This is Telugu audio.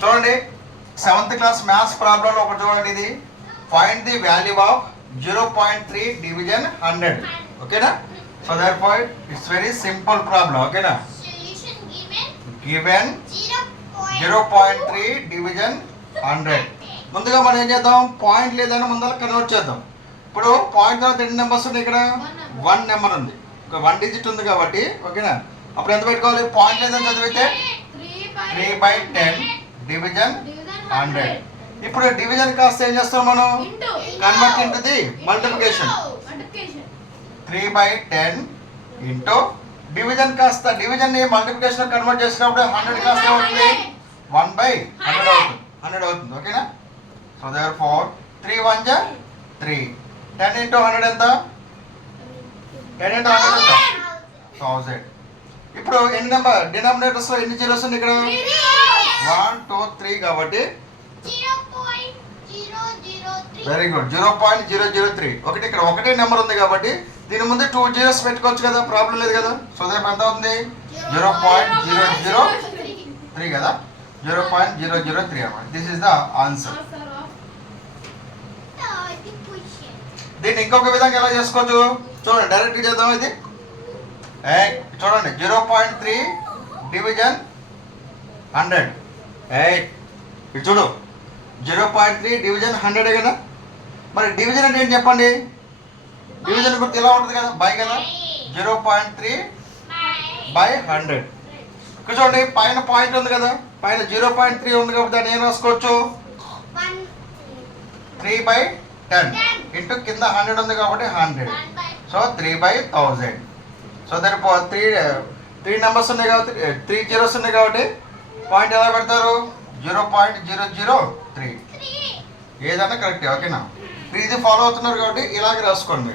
చూడండి 7th క్లాస్ మ్యాథ్స్ ప్రాబ్లంలో ఒకటి చూడండి, ఇది find the value of 0.3 division 100. ఓకేనా? So therefore it's very simple problem. ఓకేనా? Given 0.3 division 100. ముందుగా మనం ఏం చేద్దాం, పాయింట్ లేదని ముందర కన్వర్ట్ చేద్దాం. ఇప్పుడు పాయింట్ తర్వాత ఎన్ని నెంబర్స్ ఉన్నాయి? ఇక్కడ 1 నెంబర్ ఉంది, ఒక 1 డిజిట్ ఉంది కాబట్టి. ఓకేనా? అప్పుడు ఎంత పెట్టుకోవాలి? పాయింట్ లేదని చదివితే 3/10 డివిజన్ 100. ఇప్పుడు డివిజన్ కాస్త ఏం చేస్తాం మనం? Convert into the multiplication. 3/10 into division కాస్త డివిజన్ ని మల్టిప్లికేషన్ కన్వర్ట్ చేసినప్పుడు 100 కాస్త ఏమవుతుంది? 1/100 అవుతుంది. 100 అవుతుంది. ఓకేనా? సో దేర్ఫోర్ 3 1 జా 3. 10 ఇంటూ 100 ఎంత? 10 ఇంటూ 100 ఎంత? 1000. ఇప్పుడు ఎన్ని నెంబర్ డినామినేటర్స్ లో ఎన్ని జీరోస్ ఉన్నాయి ఇక్కడ? 1 2 3 కాబట్టి వెరీ గుడ్ 0.003. ఒకటి ఇక్కడ ఒకటే నెంబర్ ఉంది కాబట్టి దీని ముందు 2 జీరోస్ పెట్టుకోవచ్చు కదా, ప్రాబ్లం లేదు కదా. సో దేర్ఫోర్ ఎంత అవుతుంది? 0.003 కదా, 0.003 అన్నమాట. This is the answer. దీన్ని ఇంకొక విధంగా ఎలా చేసుకోవచ్చు చూడండి, డైరెక్ట్ చేద్దాం. ఇది చూడండి 0.3 డివిజన్ 100. ఇది చూడు 0.3 డివిజన్ 100 కదా. మరి డివిజన్ అంటే ఏంటి చెప్పండి? డివిజన్ గుర్తు ఇలా ఉంటుంది కదా, బై కదా. 0.3/100. ఇక్కడ చూడండి పైన పాయింట్ ఉంది కదా, పైన 0.3 ఉంది కాబట్టి దాన్ని ఏం రాసుకోవచ్చు? 3/10 ఇంటూ కింద 100 ఉంది కాబట్టి 100. సో 3/1000. సో దాని 3 నెంబర్స్ ఉన్నాయి కాబట్టి 3 జీరోస్ ఉన్నాయి కాబట్టి పాయింట్ ఎలా పెడతారు? 0.003. ఏదైనా కరెక్ట్. ఓకేనా? ఇది ఫాలో అవుతున్నారు కాబట్టి ఇలాగే రాసుకోండి.